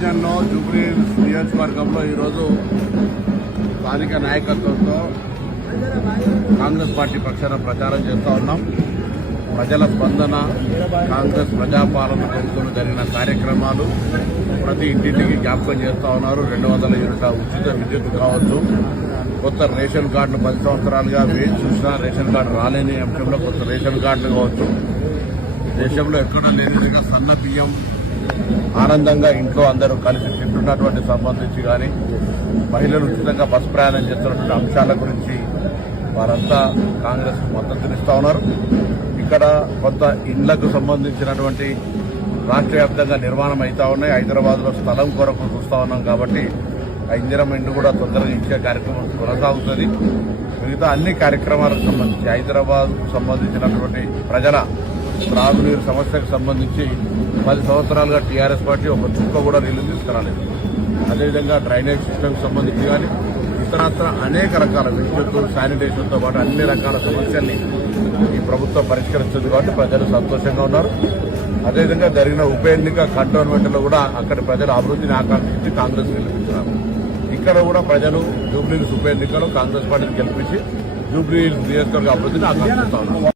Jubilee నియోజకవర్గంలో ఈరోజు స్థానిక నాయకత్వంతో కాంగ్రెస్ పార్టీ పక్షాన ప్రచారం చేస్తూ ఉన్నాం. ప్రజల స్పందన, కాంగ్రెస్ ప్రజాపాలన ప్రభుత్వం జరిగిన కార్యక్రమాలు ప్రతి ఇంటింటికి జ్ఞాపకం చేస్తూ ఉన్నారు. 200 యూనిట్ల ఉచిత విద్యుత్ కావచ్చు, కొత్త రేషన్ కార్డులు 10 సంవత్సరాలుగా వేచి చూసినా రేషన్ కార్డు రాలేని అంశంలో కొత్త రేషన్ కార్డులు కావచ్చు, దేశంలో ఎక్కడా లేని విధంగా సన్న బియ్యం ఆనందంగా ఇంట్లో అందరూ కలిసి తింటున్నటువంటి సంబంధించి కానీ, మహిళలు ఉచితంగా బస్సు ప్రయాణం చేస్తున్నటువంటి అంశాల గురించి వారంతా కాంగ్రెస్ మద్దతునిస్తా ఉన్నారు. ఇక్కడ కొంత ఇండ్లకు సంబంధించినటువంటి రాష్ట్ర వ్యాప్తంగా నిర్మాణం అవుతా ఉన్నాయి. హైదరాబాద్లో స్థలం కొరకు చూస్తా ఉన్నాం కాబట్టి ఆ ఇందిరమ్మ ఇండ్లు కూడా తొందరగా ఇచ్చే కార్యక్రమం కొనసాగుతుంది. మిగతా అన్ని కార్యక్రమాలకు సంబంధించి హైదరాబాద్కు సంబంధించినటువంటి ప్రజల త్రాగునీరు సమస్యకు సంబంధించి 10 సంవత్సరాలుగా టీఆర్ఎస్ పార్టీ ఒక చుక్క కూడా నీళ్లు తీసుకురాలేదు. అదేవిధంగా డ్రైనేజ్ సిస్టమ్కి సంబంధించి కానీ ఇతరత్ర అనేక రకాల విద్యుత్, శానిటేషన్తో పాటు అన్ని రకాల సమస్యల్ని ఈ ప్రభుత్వం పరిష్కరిస్తుంది కాబట్టి ప్రజలు సంతోషంగా ఉన్నారు. అదేవిధంగా జరిగిన ఉప ఎన్నిక కంటోన్మెంట్లో కూడా అక్కడి ప్రజలు అభివృద్ధిని ఆకాంక్షించి కాంగ్రెస్ గెలిపించారు. ఇక్కడ కూడా ప్రజలు జూబ్లీ ఉప ఎన్నికలో కాంగ్రెస్ పార్టీని గెలిపించి జూబ్లీ నియోజకవర్గ అభివృద్ధిని ఆకాంక్షిస్తా ఉన్నారు.